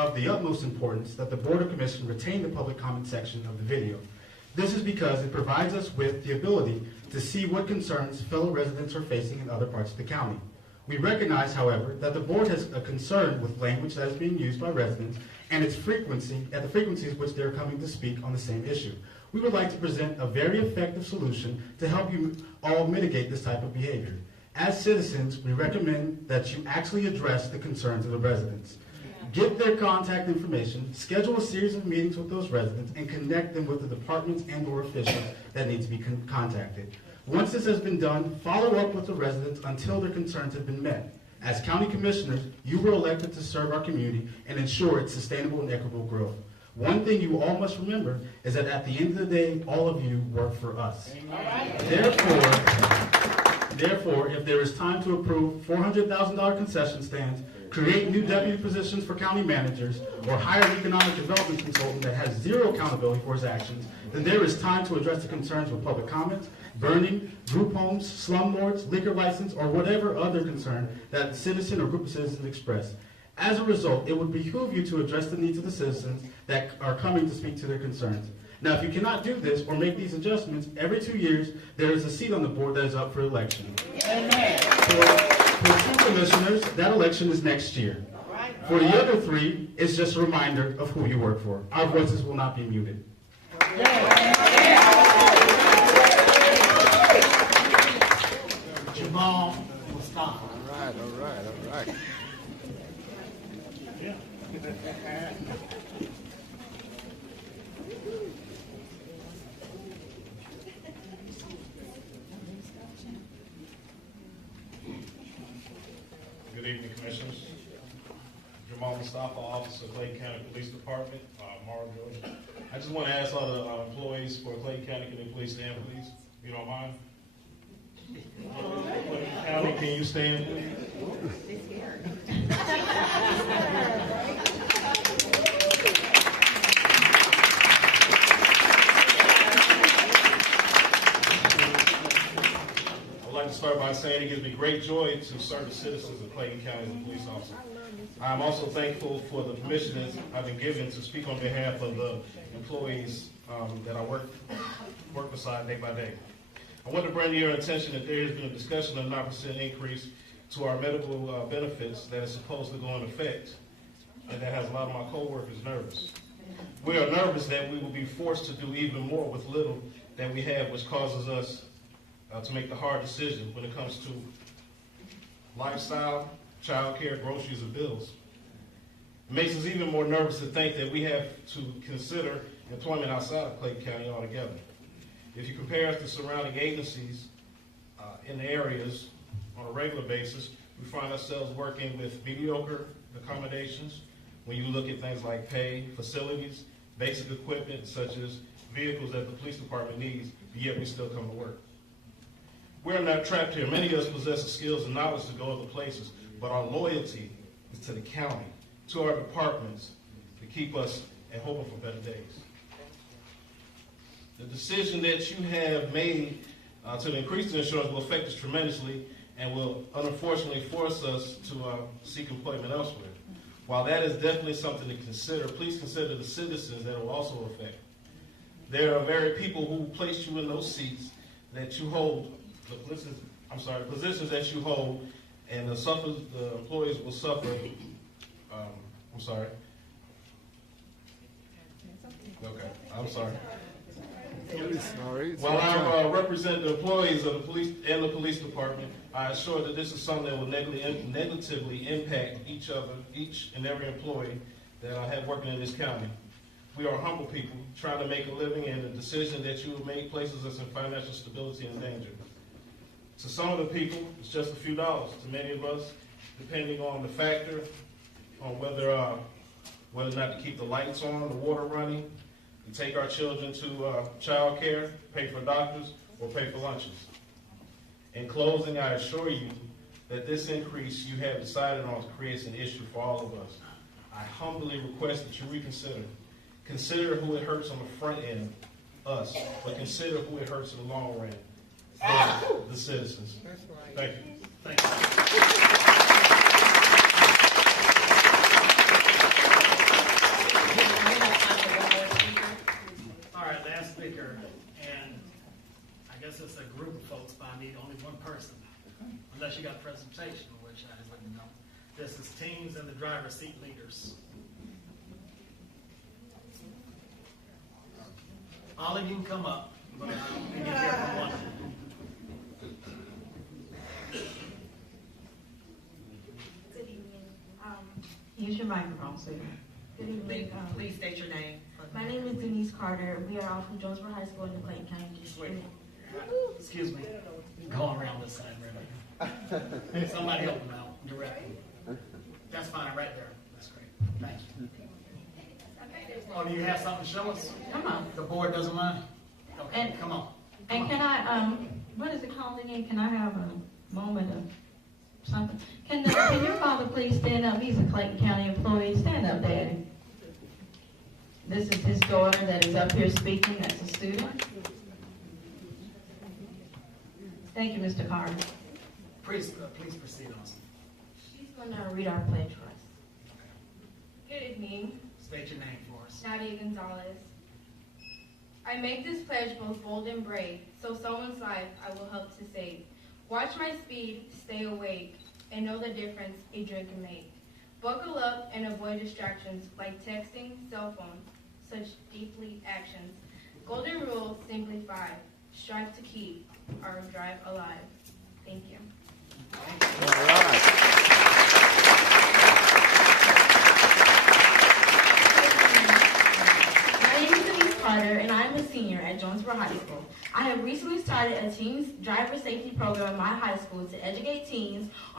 Of the utmost importance that the Board of Commission retain the public comment section of the video. This is because it provides us with the ability to see what concerns fellow residents are facing in other parts of the county. We recognize, however, that the board has a concern with language that is being used by residents and its frequency, at the frequencies which they are coming to speak on the same issue. We would like to present a very effective solution to help you all mitigate this type of behavior. As citizens, we recommend that you actually address the concerns of the residents. Get their contact information, schedule a series of meetings with those residents, and connect them with the departments and or officials that need to be contacted. Once this has been done, follow up with the residents until their concerns have been met. As county commissioners, you were elected to serve our community and ensure its sustainable and equitable growth. One thing you all must remember is that at the end of the day, all of you work for us. Therefore, if there is time to approve $400,000 concession stands, create new deputy positions for county managers, or hire an economic development consultant that has zero accountability for his actions, then there is time to address the concerns with public comments, burning, group homes, slumlords, liquor license, or whatever other concern that the citizen or group of citizens express. As a result, it would behoove you to address the needs of the citizens that are coming to speak to their concerns. Now, if you cannot do this or make these adjustments, every 2 years, there is a seat on the board that is up for election. For 2 commissioners, that election is next year. For the other 3, it's just a reminder of who you work for. Our voices will not be muted. Jamal Mustafa. All right. Good evening, Commissioners. Jamal Mustafa, Officer of Clayton County Police Department, Morrow, Georgia. I just want to ask all the employees for Clayton County, can please stand, please, if you don't mind? Clayton County, can you stand, please? I'd like to start by saying it gives me great joy to serve the citizens of Clayton County as a police officer. I'm also thankful for the permission that I've been given to speak on behalf of the employees that I work beside day by day. I want to bring to your attention that there has been a discussion of 9% increase to our medical benefits that is supposed to go into effect, and that has a lot of my co-workers nervous. We are nervous that we will be forced to do even more with little that we have, which causes us to make the hard decision when it comes to lifestyle, child care, groceries, and bills. It makes us even more nervous to think that we have to consider employment outside of Clayton County altogether. If you compare us to surrounding agencies in the areas on a regular basis, we find ourselves working with mediocre accommodations when you look at things like pay, facilities, basic equipment such as vehicles that the police department needs, but yet we still come to work. We're not trapped here. Many of us possess the skills and knowledge to go other places, but our loyalty is to the county, to our departments, to keep us and hoping for better days. The decision that you have made to increase the insurance will affect us tremendously and will unfortunately force us to seek employment elsewhere. While that is definitely something to consider, please consider the citizens that it will also affect. There are very people who placed you in those seats that you hold, positions that you hold, and the employees will suffer. I'm sorry. While I represent the employees of the police and the police department, I assure that this is something that will negatively impact each and every employee that I have working in this county. We are humble people trying to make a living, and the decision that you make places us in financial stability and danger. To some of the people, it's just a few dollars. To many of us, depending on the factor, on whether or not to keep the lights on, the water running, to take our children to child care, pay for doctors, or pay for lunches. In closing, I assure you that this increase you have decided on creates an issue for all of us. I humbly request that you reconsider. Consider who it hurts on the front end, us, but consider who it hurts in the long run, the citizens. Thank you. Thank you. teens and the driver's seat leaders. All of you can come up, but I need to hear from one. Good evening. Use your microphone, sweetie. Good evening. Please state your name. My name is Denise Carter. We are all from Jonesboro High School in the Clayton County District. Excuse me. Go around this side, really. Somebody help them out directly. That's fine, right there. That's great. Thank you. Oh, do you have something to show us? Come on. The board doesn't mind? Okay, And- come on. And can I, what is it called again? Can I have a moment of something? Can your father please stand up? He's a Clayton County employee. Stand up, Daddy. This is his daughter that is up here speaking as a student. Thank you, Mr. Carter. Please proceed on. She's going to read our pledge for us. Good evening. State your name for us. Nadia Gonzalez. I make this pledge both bold and brave, so someone's life I will help to save. Watch my speed, stay awake, and know the difference a drink can make. Buckle up and avoid distractions like texting, cell phones, such deeply actions. Golden rule, simply 5. Strive to keep our drive alive. Thank you. All right. My name is Denise Carter, and I am a senior at Jonesboro High School. I have recently started a teens driver safety program in my high school to educate teens